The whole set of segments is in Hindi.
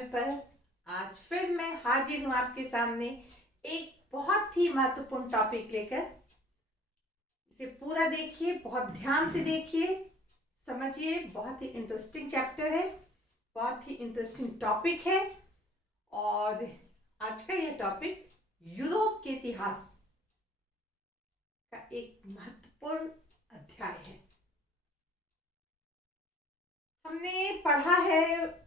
चैनल पर आज फिर मैं हाजिर हूँ आपके सामने एक बहुत ही महत्वपूर्ण टॉपिक लेकर। इसे पूरा देखिए, बहुत ध्यान से देखिए, समझिए। बहुत ही इंटरेस्टिंग चैप्टर है, बहुत ही इंटरेस्टिंग टॉपिक है। और आज का यह टॉपिक यूरोप के इतिहास का एक महत्वपूर्ण अध्याय है। हमने पढ़ा है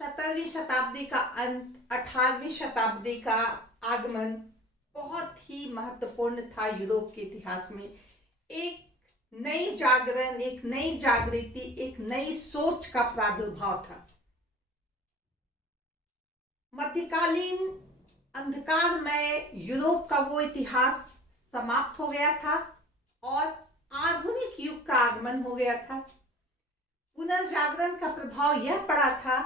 17वीं शताब्दी का अंत, 18वीं शताब्दी का आगमन बहुत ही महत्वपूर्ण था यूरोप के इतिहास में। एक नई जागरण, एक नई जागृति, एक नई सोच का प्रादुर्भाव था। मध्यकालीन अंधकारमय यूरोप का वो इतिहास समाप्त हो गया था और आधुनिक युग का आगमन हो गया था। पुनर्जागरण का प्रभाव यह पड़ा था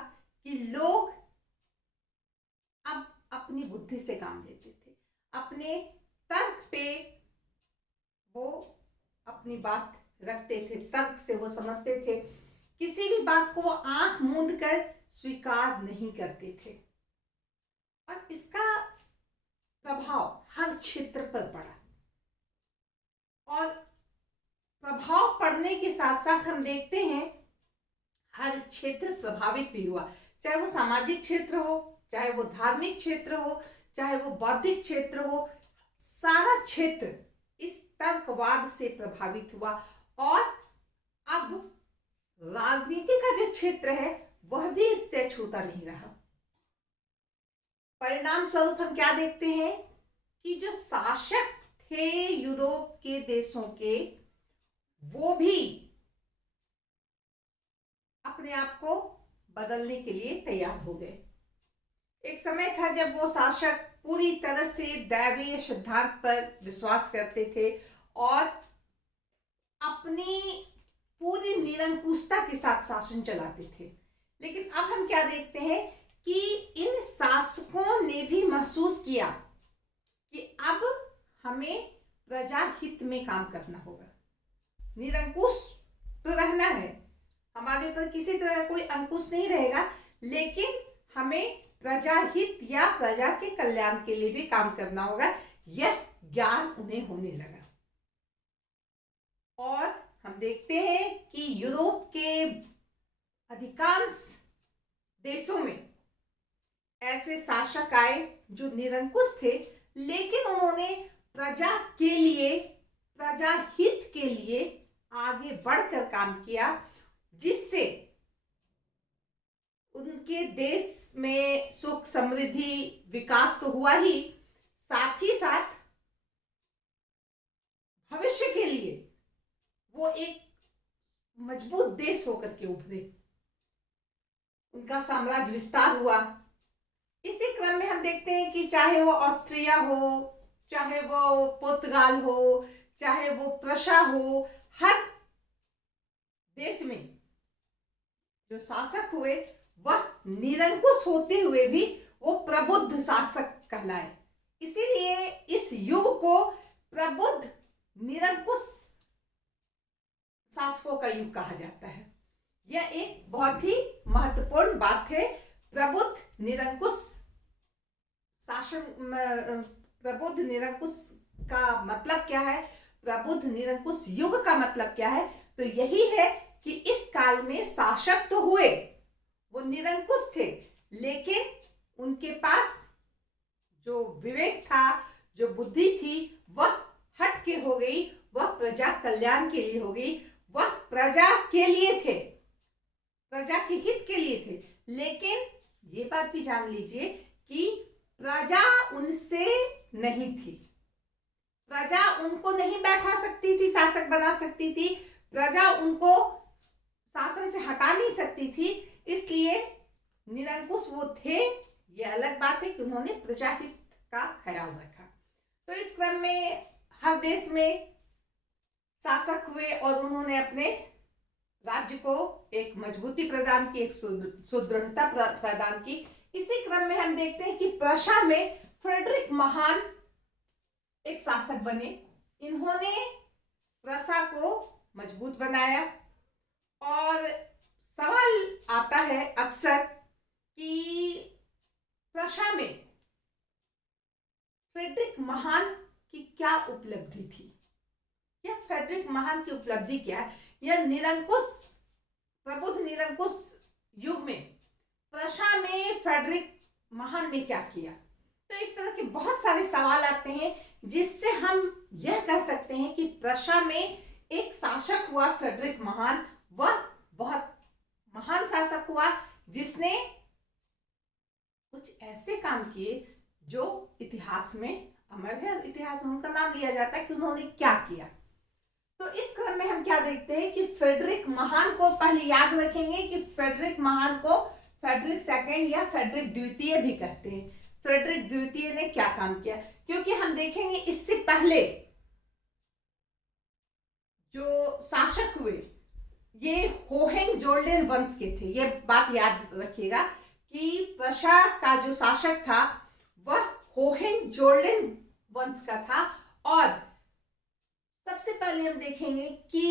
कि लोग अब अपनी बुद्धि से काम लेते थे, अपने तर्क पे वो अपनी बात रखते थे, तर्क से वो समझते थे, किसी भी बात को वो आंख मूंद कर स्वीकार नहीं करते थे। और इसका प्रभाव हर क्षेत्र पर पड़ा और प्रभाव पड़ने के साथ साथ हम देखते हैं हर क्षेत्र प्रभावित भी हुआ, चाहे वो सामाजिक क्षेत्र हो, चाहे वो धार्मिक क्षेत्र हो, चाहे वो बौद्धिक क्षेत्र हो। सारा क्षेत्र इस तर्कवाद से प्रभावित हुआ और अब राजनीति का जो क्षेत्र है वह भी इससे छूता नहीं रहा। परिणाम स्वरूप हम क्या देखते हैं कि जो शासक थे यूरोप के देशों के, वो भी अपने आप को बदलने के लिए तैयार हो गए। एक समय था जब वो शासक पूरी तरह से दैवीय सिद्धांत पर विश्वास करते थे और अपनी पूरी निरंकुशता के साथ शासन चलाते थे। लेकिन अब हम क्या देखते हैं कि इन शासकों ने भी महसूस किया कि अब हमें प्रजा हित में काम करना होगा। निरंकुश तो रहना है, हमारे ऊपर किसी तरह का कोई अंकुश नहीं रहेगा, लेकिन हमें प्रजा हित या प्रजा के कल्याण के लिए भी काम करना होगा। यह ज्ञान उन्हें होने लगा और हम देखते हैं कि यूरोप के अधिकांश देशों में ऐसे शासक आए जो निरंकुश थे, लेकिन उन्होंने प्रजा के लिए, प्रजा हित के लिए आगे बढ़कर काम किया, जिससे उनके देश में सुख समृद्धि विकास तो हुआ ही, साथ ही साथ भविष्य के लिए वो एक मजबूत देश होकर के उभरे, उनका साम्राज्य विस्तार हुआ। इसी क्रम में हम देखते हैं कि चाहे वो ऑस्ट्रिया हो, चाहे वो पुर्तगाल हो, चाहे वो प्रशा हो, हर देश में जो शासक हुए वह निरंकुश होते हुए भी वो प्रबुद्ध शासक कहलाए। इसीलिए इस युग को प्रबुद्ध निरंकुश शासकों का युग कहा जाता है। यह एक बहुत ही महत्वपूर्ण बात है। प्रबुद्ध निरंकुश शासन, प्रबुद्ध निरंकुश का मतलब क्या है, प्रबुद्ध निरंकुश युग का मतलब क्या है? तो यही है कि इस काल में शासक तो हुए, वो निरंकुश थे, लेकिन उनके पास जो विवेक था, जो बुद्धि थी, वह हट के हो गई, वह प्रजा कल्याण के लिए हो गई, वह प्रजा के लिए थे, प्रजा के हित के लिए थे। लेकिन ये बात भी जान लीजिए कि प्रजा उनसे नहीं थी, प्रजा उनको नहीं बैठा सकती थी, शासक बना सकती थी, प्रजा उनको शासन से हटा नहीं सकती थी। इसलिए निरंकुश वो थे, ये अलग बात है कि उन्होंने प्रजा हित का ख्याल रखा। तो इस क्रम में हर देश में शासक हुए और उन्होंने अपने राज्य को एक मजबूती प्रदान की, एक सुदृढ़ता प्रदान की। इसी क्रम में हम देखते हैं कि प्रशा में फ्रेडरिक महान एक शासक बने। इन्होंने प्रशा को मजबूत बनाया और सवाल आता है अक्सर कि प्रशा में फ्रेडरिक महान की क्या उपलब्धि थी, या फ्रेडरिक महान की उपलब्धि क्या है, या निरंकुश प्रबुद्ध निरंकुश युग में प्रशा में फ्रेडरिक महान ने क्या किया। तो इस तरह के बहुत सारे सवाल आते हैं जिससे हम यह कह सकते हैं कि प्रशा में एक शासक हुआ फ्रेडरिक महान, वह बहुत महान शासक हुआ जिसने कुछ ऐसे काम किए जो इतिहास में अमर है, इतिहास में उनका नाम लिया जाता है कि उन्होंने क्या किया। तो इस क्रम में हम क्या देखते हैं कि फ्रेडरिक महान को पहले याद रखेंगे कि फ्रेडरिक महान को फ्रेडरिक सेकंड या फ्रेडरिक द्वितीय भी कहते हैं। फ्रेडरिक द्वितीय ने क्या काम किया, क्योंकि हम देखेंगे इससे पहले जो शासक हुए ये होहेंजोल्डेन वंश के थे। ये बात याद रखिएगा कि प्रशा का जो शासक था वह होहेंजोल्डेन वंश का था। और सबसे पहले हम देखेंगे कि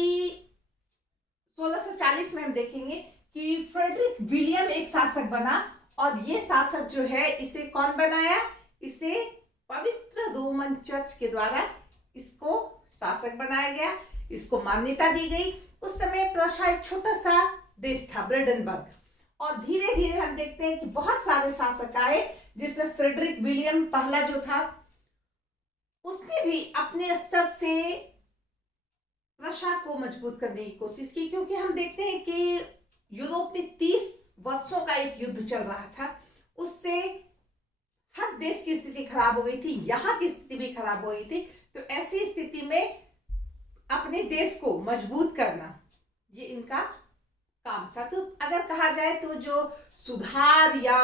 1640 में हम देखेंगे कि फ्रेडरिक विलियम एक शासक बना, और ये शासक जो है इसे कौन बनाया, इसे पवित्र रोमन चर्च के द्वारा इसको शासक बनाया गया, इसको मान्यता दी गई। उस समय प्रशा एक छोटा सा देश था, ब्रेडेनबर्ग, और धीरे धीरे हम देखते हैं कि बहुत सारे शासक आए जिसमें फ्रेडरिक विलियम पहला जो था उसने भी अपने स्तर से प्रशा को मजबूत करने की कोशिश की, क्योंकि हम देखते हैं कि यूरोप में 30 वर्षों का एक युद्ध चल रहा था, उससे हर देश की स्थिति खराब हो गई थी, यहाँ की स्थिति भी खराब हो गई थी। तो ऐसी स्थिति में अपने देश को मजबूत करना ये इनका काम था। तो अगर कहा जाए तो जो सुधार या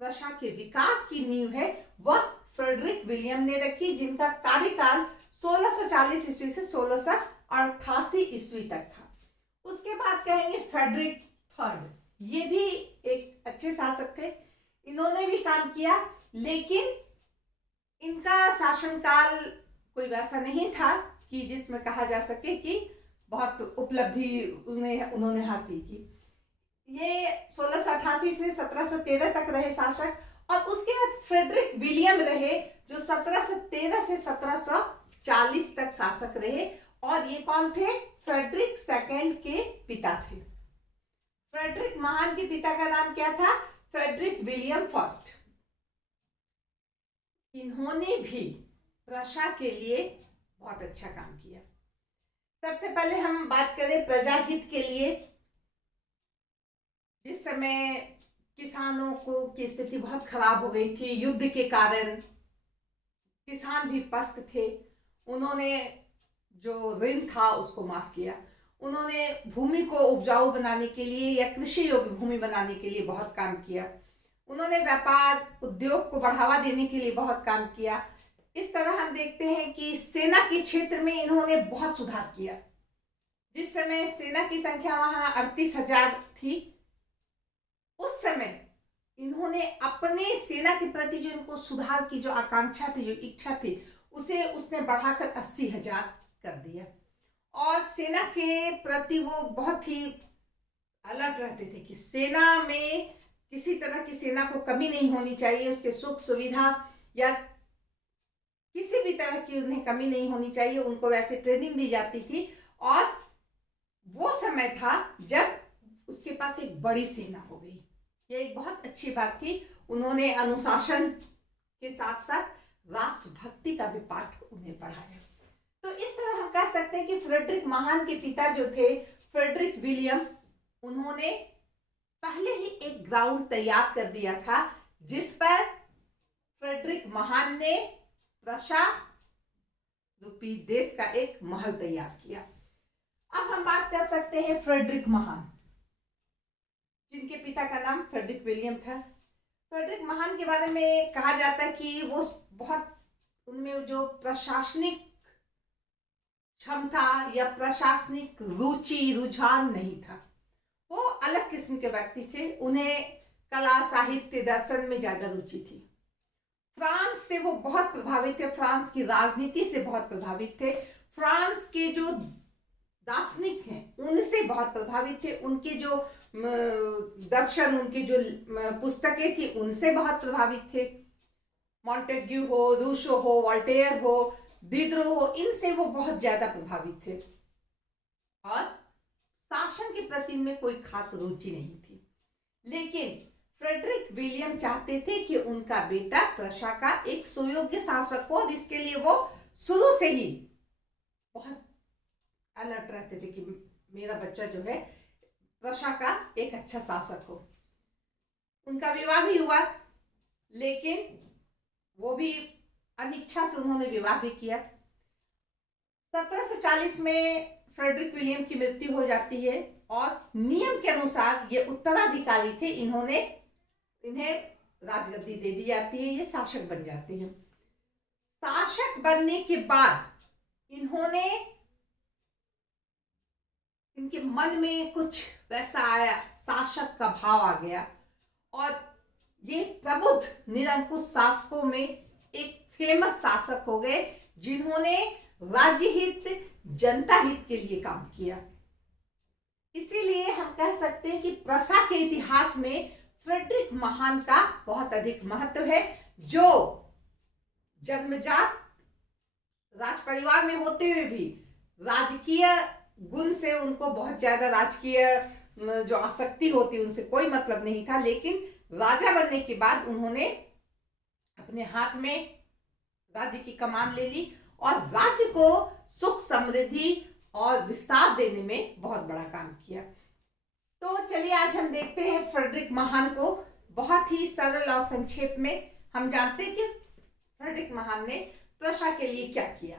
प्रशा के विकास की नींव है वह फ्रेडरिक विलियम ने रखी, जिनका कार्यकाल 1640 ईस्वी से 1688 ईस्वी तक था। उसके बाद कहेंगे फ्रेडरिक थर्ड, ये भी एक अच्छे शासक थे, इन्होंने भी काम किया, लेकिन इनका शासनकाल कोई वैसा नहीं था कि जिसमें कहा जा सके कि बहुत उपलब्धि उन्होंने हासिल की। ये 1688 से 1713 तक रहे शासक, और उसके बाद फ्रेडरिक विलियम रहे जो 1713 से 1740 तक शासक रहे, और ये कौन थे, फ्रेडरिक सेकंड के पिता थे। फ्रेडरिक महान के पिता का नाम क्या था, फ्रेडरिक विलियम फर्स्ट। इन्होंने भी प्रशा के लिए बहुत अच्छा काम किया। सबसे पहले हम बात करें प्रजाहित के लिए, जिस समय किसानों को की स्थिति बहुत खराब हो गई थी, युद्ध के कारण किसान भी पस्त थे, उन्होंने जो ऋण था उसको माफ किया। उन्होंने भूमि को उपजाऊ बनाने के लिए या कृषि योग्य भूमि बनाने के लिए बहुत काम किया। उन्होंने व्यापार उद्योग को बढ़ावा देने के लिए बहुत काम किया। इस तरह हम देखते हैं कि सेना के क्षेत्र में इन्होंने बहुत सुधार किया। जिस समय सेना की संख्या वहां 38,000 थी, उस समय इन्होंने अपने सेना के प्रति जो इनको सुधार की जो आकांक्षा थी, जो इच्छा थी, उसे उसने बढ़ाकर 80,000 कर दिया। और सेना के प्रति वो बहुत ही अलर्ट रहते थे कि सेना में किसी तरह की सेना को कमी नहीं होनी चाहिए, उसके सुख सुविधा या किसी भी तरह की उन्हें कमी नहीं होनी चाहिए। उनको वैसे ट्रेनिंग दी जाती थी, और वो समय था जब उसके पास एक बड़ी सेना हो गई। ये एक बहुत अच्छी बात थी। उन्होंने अनुशासन के साथ साथ राष्ट्रभक्ति का भी पाठ उन्हें पढ़ाया। तो इस तरह हम कह सकते हैं कि फ्रेडरिक महान के पिता जो थे फ्रेडरिक विलियम, उन्होंने पहले ही एक ग्राउंड तैयार कर दिया था जिस पर फ्रेडरिक महान ने प्रशा रूपी देश का एक महल तैयार किया। अब हम बात कर सकते हैं फ्रेडरिक महान, जिनके पिता का नाम फ्रेडरिक विलियम था। फ्रेडरिक महान के बारे में कहा जाता है कि वो बहुत, उनमें जो प्रशासनिक क्षमता या प्रशासनिक रुझान नहीं था। वो अलग किस्म के व्यक्ति थे। उन्हें कला, साहित्य, दर्शन में ज्यादा रुचि थी। फ्रांस से वो बहुत प्रभावित थे, फ्रांस की राजनीति से बहुत प्रभावित थे। फ्रांस के जो दार्शनिक हैं उनसे बहुत प्रभावित थे। उनके जो दर्शन, उनकी जो पुस्तकें थी, उनसे बहुत प्रभावित थे। मॉन्टेग्यू हो, रूसो हो, वोल्टेयर हो, दिदरो हो, इनसे वो बहुत ज्यादा प्रभावित थे और शासन के प्रति में कोई खास रुचि नहीं थी। लेकिन फ्रेडरिक विलियम चाहते थे कि उनका बेटा प्रशा का एक सुयोग्य शासक हो और इसके लिए वो शुरू से ही बहुत अलर्ट रहते थे कि मेरा बच्चा जो है प्रशा का एक अच्छा शासक हो। उनका विवाह भी हुआ, लेकिन वो भी अनिच्छा से उन्होंने विवाह भी किया। 1740 में फ्रेडरिक विलियम की मृत्यु हो जाती है और नियम के अनुसार ये उत्तराधिकारी थे, इन्हें राजगद्दी दे दी जाती है, ये शासक बन जाते हैं। शासक बनने के बाद इनके मन में कुछ वैसा आया, शासक का भाव आ गया और ये प्रबुद्ध निरंकुश शासकों में एक फेमस शासक हो गए, जिन्होंने राज्य हित, जनता हित के लिए काम किया। इसीलिए हम कह सकते हैं कि प्रशा के इतिहास में फ्रेडरिक महान का बहुत अधिक महत्व है, जो जन्मजात राज परिवार में होते हुए भी राजकीय गुण से उनको बहुत ज्यादा राजकीय जो आसक्ति होती उनसे कोई मतलब नहीं था। लेकिन राजा बनने के बाद उन्होंने अपने हाथ में राज्य की कमान ले ली और राज्य को सुख, समृद्धि और विस्तार देने में बहुत बड़ा काम किया। तो चलिए आज हम देखते हैं फ्रेडरिक महान को। बहुत ही सरल और संक्षेप में हम जानते हैं कि फ्रेडरिक महान ने प्रशा के लिए क्या किया।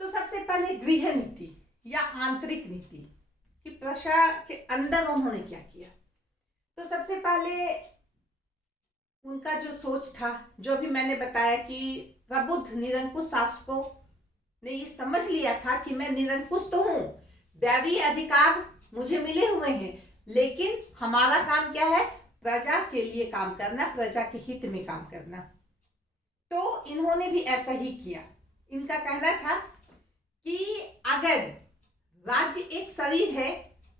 तो सबसे पहले गृह नीति या आंतरिक नीति कि प्रशा के अंदर उन्होंने क्या किया। तो सबसे पहले उनका जो सोच था, जो भी मैंने बताया कि प्रबुद्ध निरंकुश शासकों ने ये समझ लिया था कि मैं निरंकुश तो हूं, दैवीय अधिकार मुझे मिले हुए हैं, लेकिन हमारा काम क्या है, प्रजा के लिए काम करना, प्रजा के हित में काम करना। तो इन्होंने भी ऐसा ही किया। इनका कहना था कि अगर राज्य एक शरीर है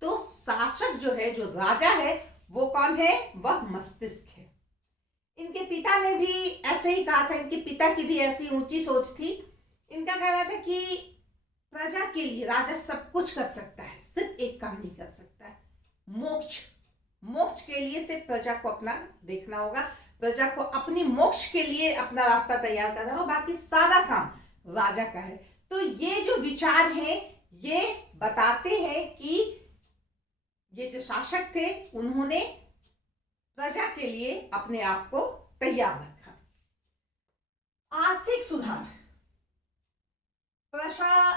तो शासक जो है, जो राजा है, वो कौन है, वह मस्तिष्क है। इनके पिता ने भी ऐसे ही कहा था, इनके पिता की भी ऐसी ऊंची सोच थी। इनका कहना था कि प्रजा के लिए राजा सब कुछ कर सकता है, सिर्फ एक काम नहीं कर सकता है, मोक्ष। मोक्ष के लिए सिर्फ प्रजा को अपना देखना होगा, प्रजा को अपनी मोक्ष के लिए अपना रास्ता तैयार करना होगा, बाकी सारा काम राजा का है। तो ये जो विचार है ये बताते हैं कि ये जो शासक थे उन्होंने प्रजा के लिए अपने आप को तैयार रखा। आर्थिक सुधार, प्रजा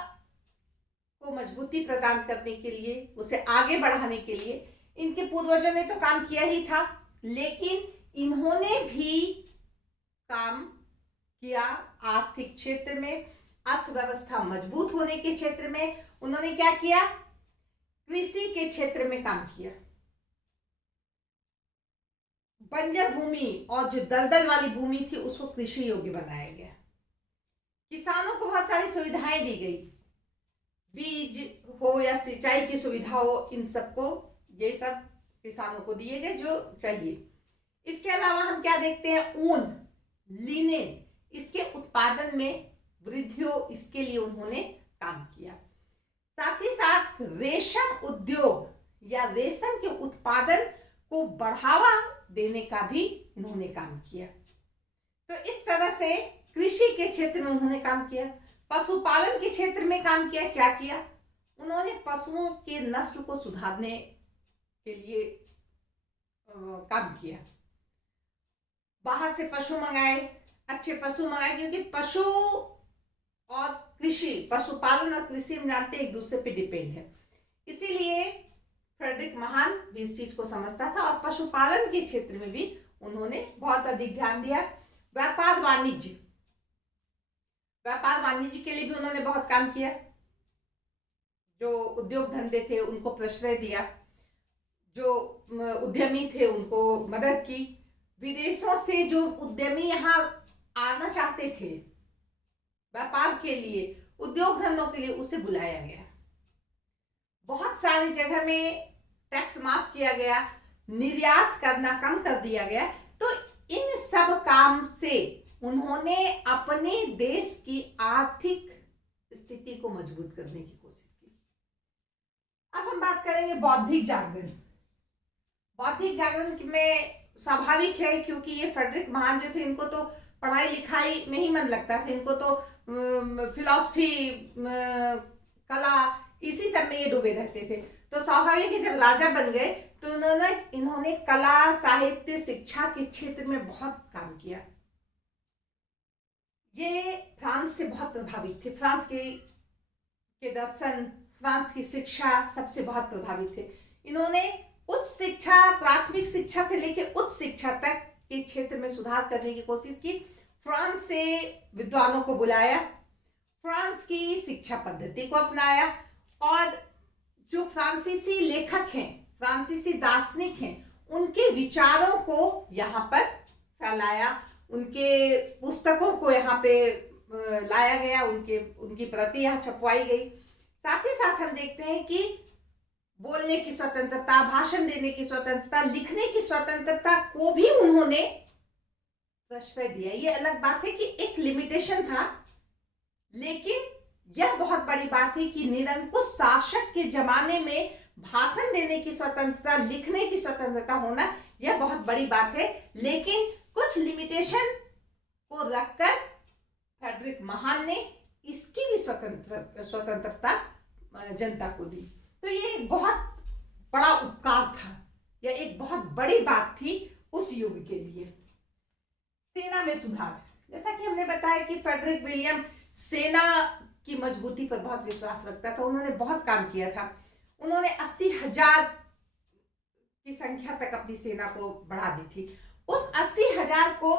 को मजबूती प्रदान करने के लिए, उसे आगे बढ़ाने के लिए इनके पूर्वजों ने तो काम किया ही था, लेकिन इन्होंने भी काम किया आर्थिक क्षेत्र में, अर्थव्यवस्था मजबूत होने के क्षेत्र में। उन्होंने क्या किया, कृषि के क्षेत्र में काम किया। बंजर भूमि और जो दलदल वाली भूमि थी उसको कृषि योग्य बनाया गया। किसानों को बहुत सारी सुविधाएं दी गई, बीज हो या सिंचाई की सुविधा हो, इन सबको, ये सब किसानों को दिए गए जो चाहिए। इसके अलावा हम क्या देखते हैं, ऊन, लिनेन, इसके उत्पादन में वृद्धि हो, इसके लिए उन्होंने काम किया। साथ ही साथ रेशम उद्योग या रेशम के उत्पादन को बढ़ावा देने का भी इन्होंने काम किया। तो इस तरह से कृषि के क्षेत्र में उन्होंने काम किया। पशुपालन के क्षेत्र में काम किया। क्या किया, उन्होंने पशुओं के नस्ल को सुधारने के लिए काम किया। बाहर से पशु मंगाए, अच्छे पशु मंगाए, क्योंकि पशु और कृषि, पशुपालन और कृषि हम जानते एक दूसरे पे डिपेंड है। इसीलिए फ्रेडरिक महान भी इस चीज को समझता था और पशुपालन के क्षेत्र में भी उन्होंने बहुत अधिक ध्यान दिया। व्यापार वाणिज्य, व्यापार वाणिज्य के लिए भी उन्होंने बहुत काम किया। जो उद्योग धंधे थे उनको प्रश्रय दिया, जो उद्यमी थे उनको मदद की। विदेशों से जो उद्यमी यहाँ आना चाहते थे व्यापार के लिए, उद्योग धंधों के लिए, उसे बुलाया गया। बहुत सारी जगह में टैक्स माफ किया गया, निर्यात करना कम कर दिया गया। तो इन सब काम से उन्होंने अपने देश की आर्थिक स्थिति को मजबूत करने की कोशिश की। अब हम बात करेंगे बौद्धिक जागरण। बौद्धिक जागरण में स्वाभाविक है, क्योंकि ये फ्रेडरिक महान जो थे, इनको तो पढ़ाई लिखाई में ही मन लगता था, इनको तो फिलॉसफी, कला, इसी सब में ये डूबे रहते थे। तो स्वाभाविक है जब राजा बन गए तो इन्होंने कला, साहित्य, शिक्षा के क्षेत्र में बहुत काम किया। ये फ्रांस से बहुत प्रभावित थे। फ्रांस के दर्शन, फ्रांस की शिक्षा सबसे बहुत प्रभावित थे। इन्होंने उच्च शिक्षा, प्राथमिक शिक्षा से लेकर उच्च शिक्षा तक के क्षेत्र में सुधार करने की कोशिश की। फ्रांस से विद्वानों को बुलाया, फ्रांस की शिक्षा पद्धति को अपनाया, और जो फ्रांसीसी लेखक हैं, फ्रांसीसी दार्शनिक हैं, उनके विचारों को यहाँ पर फैलाया, उनके पुस्तकों को यहाँ पे लाया गया, उनकी प्रति यहाँ छपवाई गई। साथ ही साथ हम देखते हैं कि बोलने की स्वतंत्रता, भाषण देने की स्वतंत्रता, लिखने की स्वतंत्रता को भी उन्होंने प्रश्रय दिया। ये अलग बात है कि एक लिमिटेशन था, लेकिन यह बहुत बड़ी बात है कि निरंकुश शासक के जमाने में भाषण देने की स्वतंत्रता, लिखने की स्वतंत्रता होना, यह बहुत बड़ी बात है। लेकिन कुछ लिमिटेशन को रखकर फ्रेडरिक महान ने इसकी भी स्वतंत्रता जनता को दी। तो ये एक बहुत बड़ा उपकार था, यह एक बहुत बड़ी बात थी उस युग के लिए। सेना में सुधार, जैसा कि हमने बताया कि फ्रेडरिक विलियम सेना की मजबूती पर बहुत विश्वास रखता था। उन्होंने बहुत काम किया था। उन्होंने 80,000 की संख्या तक अपनी सेना को बढ़ा दी थी। उस 80,000 को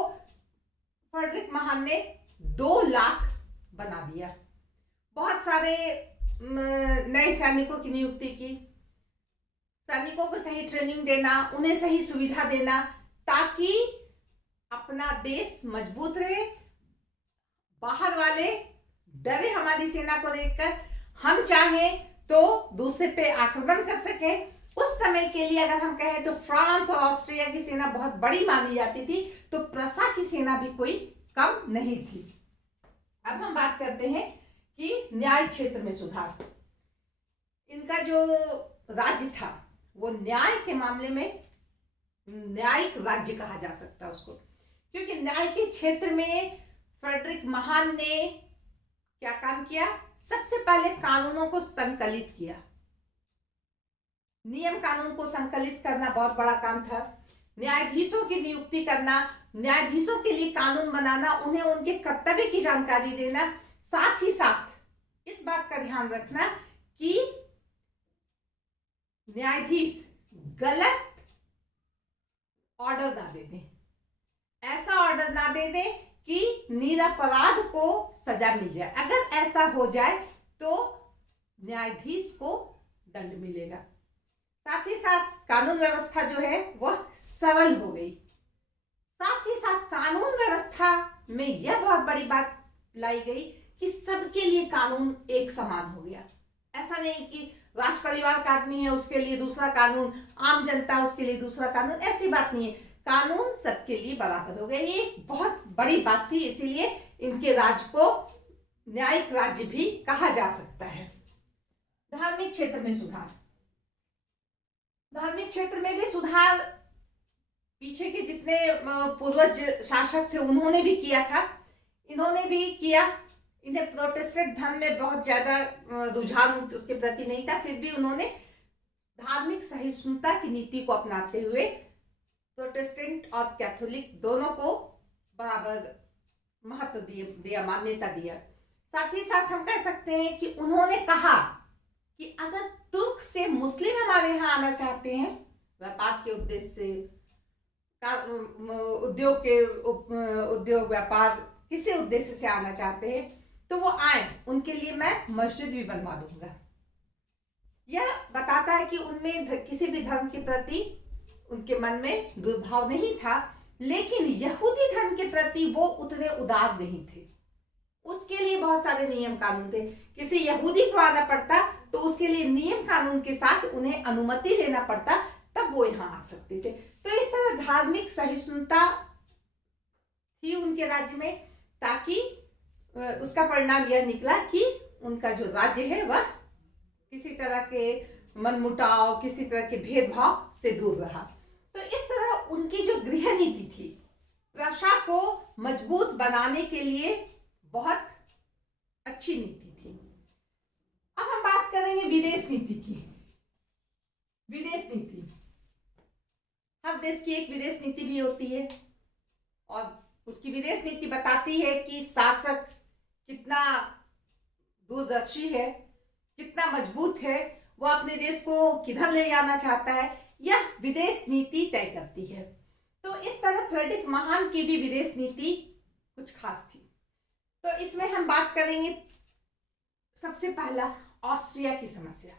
फ्रेडरिक महान ने 2 लाख बना दिया। बहुत सारे नए सैनिकों की नियुक्ति की, सैनिकों को सही ट्रेनिंग देना, उन्हें सही सुविधा देना, ताकि अपना देश मजबूत रहे, बाहर वाले डरे हमारी सेना को देखकर, हम चाहें तो दूसरे पे आक्रमण कर सकें। उस समय के लिए अगर हम कहें तो फ्रांस और ऑस्ट्रिया की सेना बहुत बड़ी मानी जाती थी, तो प्रसा की सेना भी कोई कम नहीं थी। अब हम बात करते हैं कि न्याय क्षेत्र में सुधार। इनका जो राज्य था वो न्याय के मामले में न्यायिक राज्य कहा जा सकता है उसको, क्योंकि न्याय के क्षेत्र में फ्रेडरिक महान ने क्या काम किया? सबसे पहले कानूनों को संकलित किया। नियम कानून को संकलित करना बहुत बड़ा काम था। न्यायाधीशों की नियुक्ति करना, न्यायाधीशों के लिए कानून बनाना, उन्हें उनके कर्तव्य की जानकारी देना, साथ ही साथ इस बात का ध्यान रखना कि न्यायाधीश गलत ऑर्डर ना दे दें, ऐसा ऑर्डर ना दे दें कि निरपराध को सजा मिल जाए। अगर ऐसा हो जाए तो न्यायाधीश को दंड मिलेगा। साथ ही साथ कानून व्यवस्था जो है वह सरल हो गई। साथ ही साथ कानून व्यवस्था में यह बहुत बड़ी बात लाई गई कि सबके लिए कानून एक समान हो गया। ऐसा नहीं कि राज परिवार का आदमी है उसके लिए दूसरा कानून, आम जनता उसके लिए दूसरा कानून, ऐसी बात नहीं है। कानून सबके लिए बराबर हो गया। ये एक बहुत बड़ी बात थी, इसीलिए इनके राज्य को न्यायिक राज्य भी कहा जा सकता है। धार्मिक क्षेत्र में सुधार, धार्मिक क्षेत्र में भी सुधार पीछे के जितने पूर्वज शासक थे उन्होंने भी किया था, इन्होंने भी किया। इन्हें प्रोटेस्टेंट धर्म में बहुत ज्यादा रुझान उसके प्रति नहीं था, फिर भी उन्होंने धार्मिक सहिष्णुता की नीति को अपनाते हुए प्रोटेस्टेंट और कैथोलिक दोनों को बराबर महत्व दिया, मान्यता दिया। साथ ही साथ हम कह सकते हैं कि उन्होंने कहा कि अगर तुर्क से मुस्लिम हमारे यहाँ आना चाहते हैं व्यापार के उद्देश्य से, उद्योग व्यापार किसी उद्देश्य से आना चाहते हैं तो वो आए, उनके लिए मैं मस्जिद भी बनवा दूंगा। यह बताता है कि उनमें किसी भी धर्म के प्रति उनके मन में दुर्भाव नहीं था, लेकिन यहूदी धर्म के प्रति वो उतने उदार नहीं थे। उसके लिए बहुत सारे नियम कानून थे। किसी यहूदी को आना पड़ता तो उसके लिए नियम कानून के साथ उन्हें अनुमति लेना पड़ता, तब वो यहाँ आ सकते थे। तो इस तरह धार्मिक सहिष्णुता थी उनके राज्य में, ताकि उसका परिणाम यह निकला कि उनका जो राज्य है वह किसी तरह के मनमुटाव, किसी तरह के भेदभाव से दूर रहा। तो इस तरह उनकी जो गृह नीति थी, प्रशा को मजबूत बनाने के लिए बहुत अच्छी नीति थी। अब हम बात करेंगे विदेश नीति की। विदेश नीति, हर देश की एक विदेश नीति भी होती है, और उसकी विदेश नीति बताती है कि शासक कितना दूरदर्शी है, कितना मजबूत है, वो अपने देश को किधर ले जाना चाहता है, यह विदेश नीति तय करती है। तो इस तरह फ्रेडरिक महान की भी विदेश नीति कुछ खास थी। तो इसमें हम बात करेंगे सबसे पहला ऑस्ट्रिया की समस्या।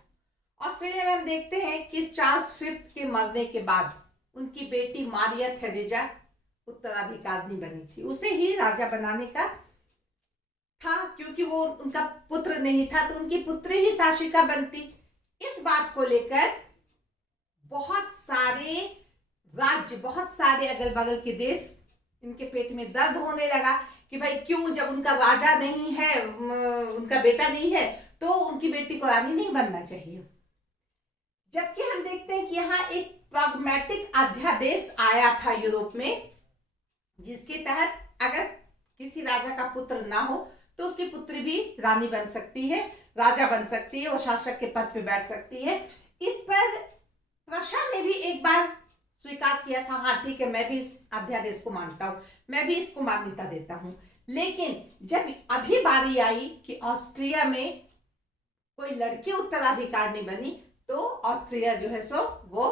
ऑस्ट्रेलिया में हम देखते हैं कि चार्ल्स फिफ्थ के मरने के बाद उनकी बेटी मारिया थेरेजा उत्तराधिकारी बनी थी। उसे ही राजा बनाने का था, क्योंकि वो उनका पुत्र नहीं था, तो उनकी पुत्री ही शासिका बनती। इस बात को लेकर बहुत सारे राज्य, बहुत सारे अगल बगल के देश, इनके पेट में दर्द होने लगा कि भाई क्यों, जब उनका राजा नहीं है, उनका बेटा नहीं है, तो उनकी बेटी को रानी नहीं बनना चाहिए। जबकि हम देखते हैं कि यहाँ एक प्रॉब्लमैटिक अध्यादेश आया था यूरोप में, जिसके तहत अगर किसी राजा का पुत्र ना हो तो उसकी पुत्री भी रानी बन सकती है, राजा बन सकती है, वो शासक के पद पे बैठ सकती है। इस पर प्रशा ने भी एक बार स्वीकार किया था, हाँ ठीक है, मैं भी इस अध्यादेश को मानता हूँ, मैं भी इसको मान्यता देता हूँ। लेकिन जब अभी बारी आई कि ऑस्ट्रिया में कोई लड़की उत्तराधिकार नहीं बनी, तो ऑस्ट्रिया जो है सो वो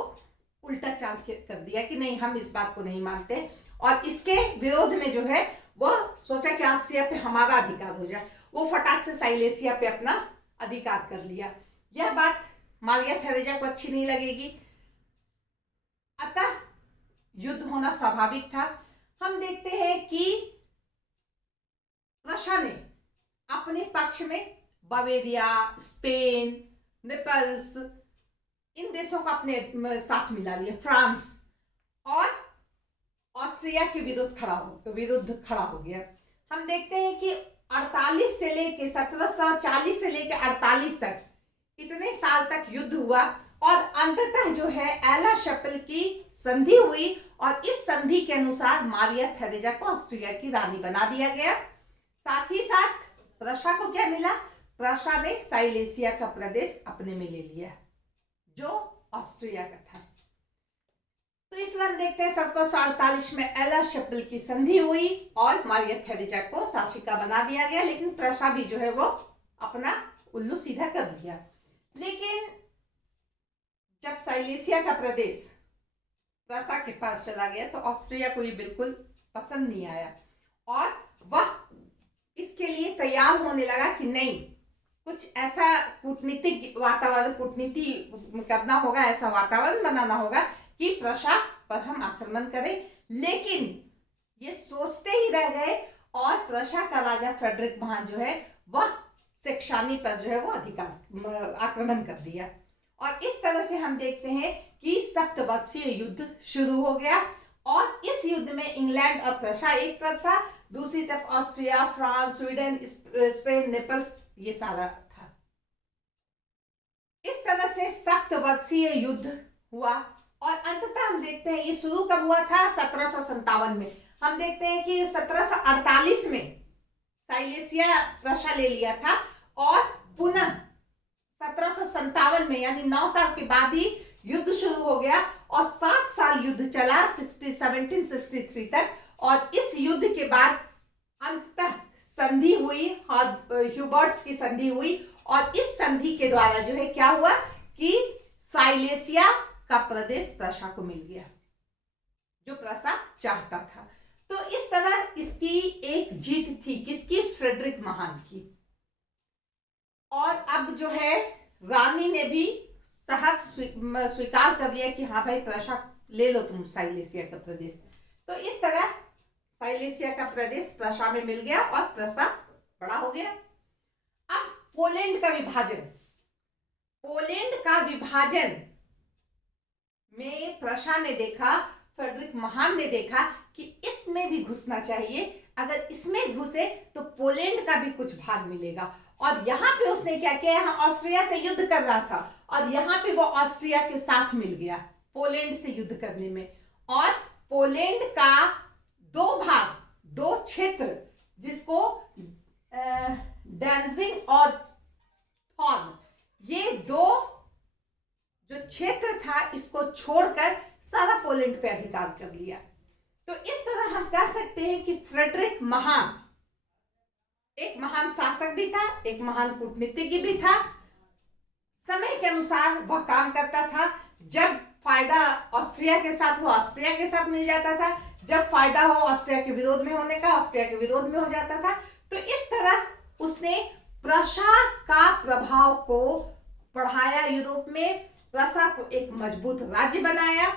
उल्टा चाल कर दिया कि नहीं, हम इस बात को नहीं मानते, और इसके विरोध में जो है वो सोचा कि ऑस्ट्रिया पे हमारा अधिकार हो जाए। वो फटाक से साइलेसिया पे अपना अधिकार कर लिया। यह बात मारिया थेरेजा को अच्छी नहीं लगेगी, अतः युद्ध होना स्वाभाविक था। हम देखते हैं कि रशिया ने अपने पक्ष में बवेरिया, स्पेन, नेपल्स, इन देशों को अपने साथ मिला लिया, फ्रांस, और ऑस्ट्रिया के विरुद्ध खड़ा हो गया। हम देखते हैं कि 48 से लेके 1740 से लेके 48 तक इतने साल तक युद्ध हुआ, और अंततः जो है एला शपल की संधि हुई, और इस संधि के अनुसार मारिया थेरेजा को ऑस्ट्रिया की रानी बना दिया गया। साथ ही साथ प्रशा को क्या मिला, प्रशा ने साइलेसिया का प्रदेश अपने में ले लिया जो ऑस्ट्रिया का था। तो इस तरह देखते हैं 1748 में एला शपल की संधि हुई और मारिया थेरेजा को शासिका बना दिया गया, लेकिन प्रशा भी जो है वो अपना उल्लू सीधा कर दिया। लेकिन जब साइलेसिया का प्रदेश प्रशा के पास चला गया तो ऑस्ट्रिया को ये बिल्कुल पसंद नहीं आया, और वह इसके लिए तैयार होने लगा कि नहीं, कुछ ऐसा कूटनीतिक वातावरण, कूटनीति करना होगा, ऐसा वातावरण बनाना होगा कि प्रशा पर हम आक्रमण करें। लेकिन ये सोचते ही रह गए, और प्रशा का राजा फ्रेडरिक महान जो है वह सेक्शानी पर जो है वो आक्रमण कर दिया। और इस तरह से हम देखते हैं कि सप्तवर्षीय युद्ध शुरू हो गया, और इस युद्ध में इंग्लैंड और प्रशा एक तरफ था, दूसरी तरफ Austria, France, Sweden, Spain, Naples, ये सारा था। इस तरह से सप्तवर्षीय युद्ध हुआ, और अंततः हम देखते हैं ये शुरू कब हुआ था, 1757 में। हम देखते हैं कि 1748 में साइलेसिया प्रशा ले लिया था, और पुनः 1757 में, यानी 9 साल के बाद ही युद्ध शुरू हो गया, और 7 साल युद्ध चला 1763 तक। और इस युद्ध के बाद अंततः संधि हुई, ह्यूबर्ट्स की संधि हुई, और इस संधि के द्वारा जो है क्या हुआ कि साइलेसिया का प्रदेश प्रशा को मिल गया, जो प्रशा चाहता था। तो इस तरह इसकी एक जीत थी, किसकी, फ्रेडरिक महान की। और अब जो है रानी ने भी सहज स्वीकार कर लिया कि हाँ भाई, प्रशा ले लो तुम साइलेसिया का प्रदेश। तो इस तरह साइलेसिया का प्रदेश प्रशा में मिल गया, और प्रशा बड़ा हो गया। अब पोलैंड का विभाजन, पोलैंड का विभाजन में प्रशा ने देखा, फ्रेडरिक महान ने देखा कि इसमें भी घुसना चाहिए, अगर इसमें घुसे तो पोलैंड का भी कुछ भाग मिलेगा। और यहाँ पे उसने क्या किया, यहाँ ऑस्ट्रिया से युद्ध कर रहा था और यहाँ पे वो ऑस्ट्रिया के साथ मिल गया पोलैंड से युद्ध करने में। और पोलैंड का दो भाग, दो क्षेत्र, जिसको डैंजिंग और थॉर्न, ये दो जो क्षेत्र था, इसको छोड़कर सारा पोलैंड पे अधिकार कर लिया। तो इस तरह हम कह सकते हैं कि फ्रेडरिक महान एक महान शासक भी था, एक महान कूटनीतिज्ञ भी था। समय के अनुसार वह काम करता था। जब फायदा ऑस्ट्रिया के साथ हो, ऑस्ट्रिया के साथ मिल जाता था। जब फायदा हो ऑस्ट्रिया के विरोध में होने का, ऑस्ट्रिया के विरोध में हो जाता था। तो इस तरह उसने प्रशा का प्रभाव को बढ़ाया यूरोप में, प्रशा को एक मजबूत राज्य बनाया।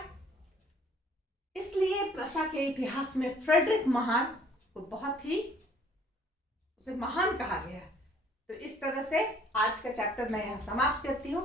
इसलिए प्रशा के इतिहास में फ्रेडरिक महान को बहुत ही उसे महान कहा गया। तो इस तरह से आज का चैप्टर मैं यहाँ समाप्त करती हूँ।